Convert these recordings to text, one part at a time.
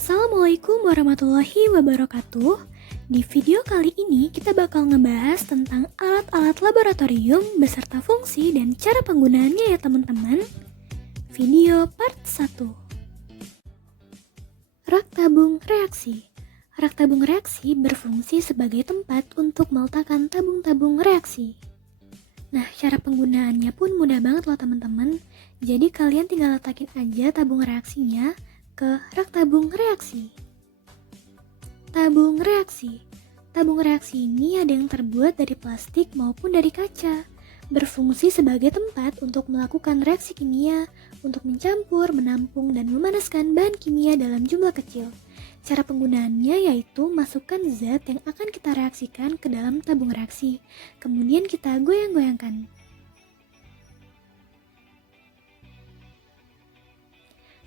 Assalamualaikum warahmatullahi wabarakatuh. Di video kali ini kita bakal ngebahas tentang alat-alat laboratorium beserta fungsi dan cara penggunaannya ya teman-teman. Video part 1. Rak tabung reaksi. Rak tabung reaksi berfungsi sebagai tempat untuk meletakkan tabung-tabung reaksi. Nah, cara penggunaannya pun mudah banget loh teman-teman. Jadi kalian tinggal letakin aja tabung reaksinya ke rak tabung reaksi. Tabung reaksi. Tabung reaksi ini ada yang terbuat dari plastik maupun dari kaca. Berfungsi sebagai tempat untuk melakukan reaksi kimia, untuk mencampur, menampung, dan memanaskan bahan kimia dalam jumlah kecil. Cara penggunaannya yaitu masukkan zat yang akan kita reaksikan ke dalam tabung reaksi. Kemudian kita goyang-goyangkan.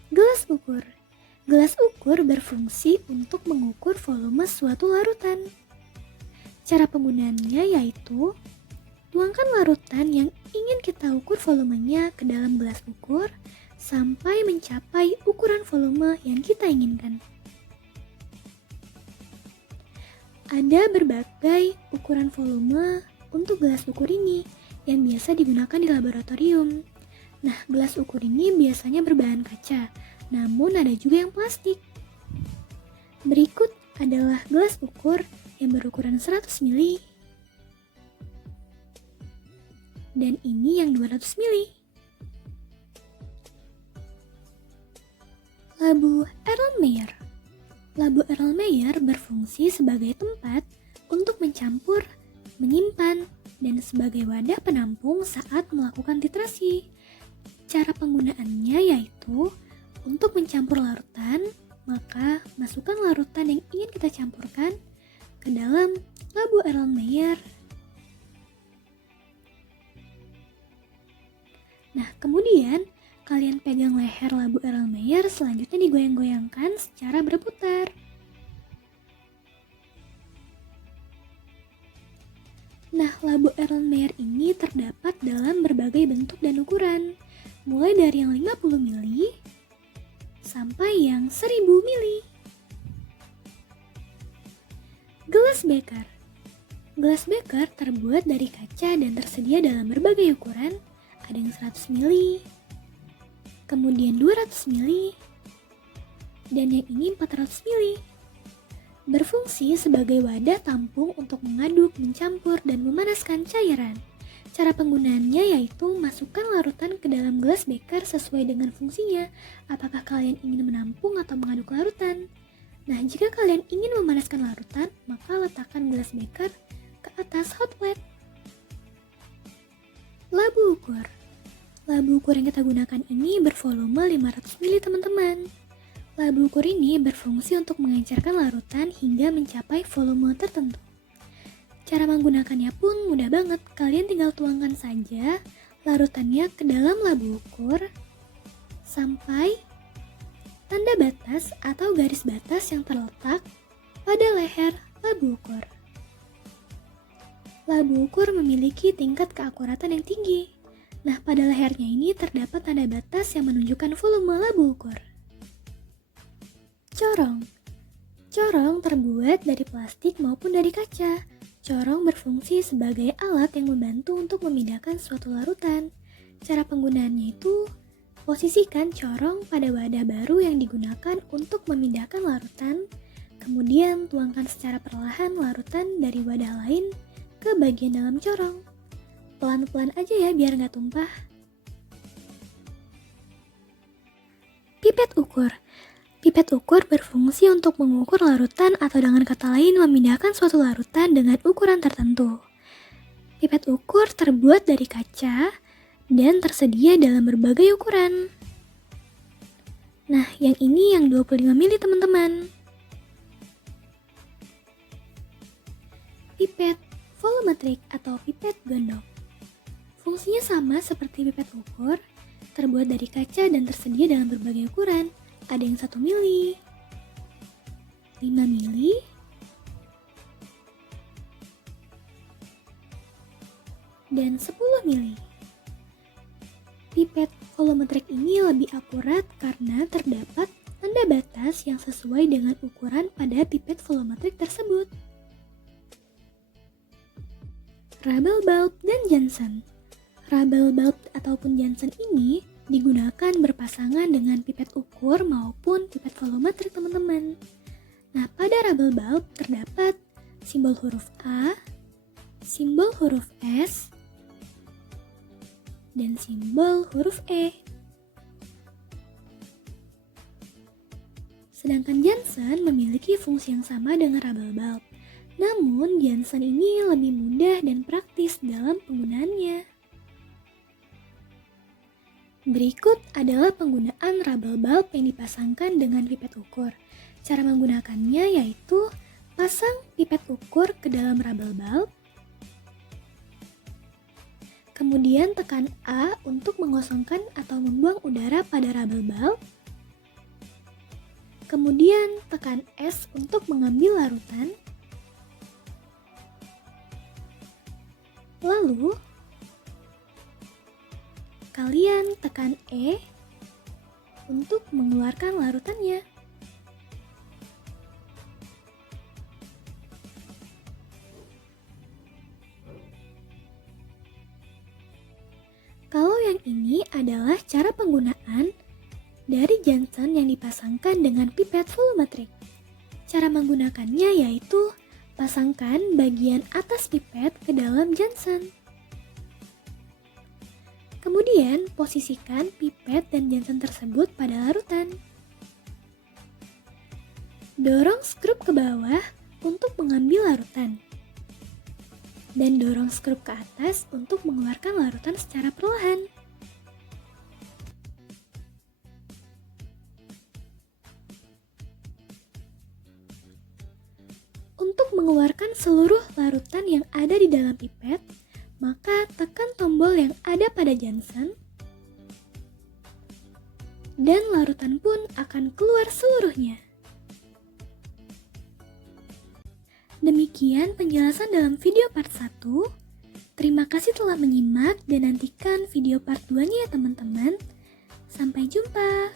Gelas ukur. Gelas ukur berfungsi untuk mengukur volume suatu larutan. Cara penggunaannya yaitu tuangkan larutan yang ingin kita ukur volumenya ke dalam gelas ukur sampai mencapai ukuran volume yang kita inginkan. Ada berbagai ukuran volume untuk gelas ukur ini yang biasa digunakan di laboratorium. Nah, gelas ukur ini biasanya berbahan kaca, namun ada juga yang plastik. Berikut adalah gelas ukur yang berukuran 100 ml. Dan ini yang 200 ml. Labu Erlenmeyer. Labu Erlenmeyer berfungsi sebagai tempat untuk mencampur, menyimpan, dan sebagai wadah penampung saat melakukan titrasi. Cara penggunaannya yaitu untuk mencampur larutan, maka masukkan larutan yang ingin kita campurkan ke dalam labu Erlenmeyer. Nah, kemudian kalian pegang leher labu Erlenmeyer, selanjutnya digoyang-goyangkan secara berputar. Nah, labu Erlenmeyer ini terdapat dalam berbagai bentuk dan ukuran, mulai dari yang 50 ml sampai yang 1000 ml. Gelas beker. Gelas beker terbuat dari kaca dan tersedia dalam berbagai ukuran, ada yang 100 ml, kemudian 200 ml, dan yang ini 400 ml. Berfungsi sebagai wadah tampung untuk mengaduk, mencampur, dan memanaskan cairan. Cara penggunaannya yaitu masukkan larutan ke dalam gelas beker sesuai dengan fungsinya. Apakah kalian ingin menampung atau mengaduk larutan? Nah, jika kalian ingin memanaskan larutan, maka letakkan gelas beker ke atas hot plate. Labu ukur. Labu ukur yang kita gunakan ini bervolume 500 ml teman-teman. Labu ukur ini berfungsi untuk mengencerkan larutan hingga mencapai volume tertentu. Cara menggunakannya pun mudah banget, kalian tinggal tuangkan saja larutannya ke dalam labu ukur sampai tanda batas atau garis batas yang terletak pada leher labu ukur. Labu ukur memiliki tingkat keakuratan yang tinggi. Nah, pada lehernya ini terdapat tanda batas yang menunjukkan volume labu ukur. Corong. Corong terbuat dari plastik maupun dari kaca. Corong berfungsi sebagai alat yang membantu untuk memindahkan suatu larutan. Cara penggunaannya itu, posisikan corong pada wadah baru yang digunakan untuk memindahkan larutan, kemudian tuangkan secara perlahan larutan dari wadah lain ke bagian dalam corong. Pelan-pelan aja ya biar nggak tumpah. Pipet ukur. Pipet ukur berfungsi untuk mengukur larutan atau dengan kata lain memindahkan suatu larutan dengan ukuran tertentu. Pipet ukur terbuat dari kaca dan tersedia dalam berbagai ukuran. Nah, yang ini yang 25 ml teman-teman. Pipet volumetrik atau pipet gondok. Fungsinya sama seperti pipet ukur, terbuat dari kaca dan tersedia dalam berbagai ukuran. Ada yang 1 ml, 5 ml, dan 10 ml. Pipet volumetrik ini lebih akurat karena terdapat tanda batas yang sesuai dengan ukuran pada pipet volumetrik tersebut. Rubble bulb dan Johnson. Rubble bulb ataupun Johnson ini digunakan berpasangan dengan pipet ukur maupun pipet volumetrik, teman-teman. Nah, pada rubble bulb terdapat simbol huruf A, simbol huruf S, dan simbol huruf E. Sedangkan Johnson memiliki fungsi yang sama dengan rubble bulb. Namun, Johnson ini lebih mudah dan praktis dalam penggunaannya. Berikut adalah penggunaan rubble bulb yang dipasangkan dengan pipet ukur. Cara menggunakannya yaitu pasang pipet ukur ke dalam rubble bulb, kemudian tekan A untuk mengosongkan atau membuang udara pada rubble bulb, kemudian tekan S untuk mengambil larutan, lalu kalian tekan E untuk mengeluarkan larutannya. Kalau yang ini adalah cara penggunaan dari Johnson yang dipasangkan dengan pipet volumetrik. Cara menggunakannya yaitu pasangkan bagian atas pipet ke dalam Johnson. Kemudian posisikan pipet dan Johnson tersebut pada larutan. Dorong skrup ke bawah untuk mengambil larutan. Dan dorong skrup ke atas untuk mengeluarkan larutan secara perlahan. Untuk mengeluarkan seluruh larutan yang ada di dalam pipet, maka tekan tombol yang ada pada Johnson, dan larutan pun akan keluar seluruhnya. Demikian penjelasan dalam video part 1. Terima kasih telah menyimak dan nantikan video part 2-nya ya teman-teman. Sampai jumpa.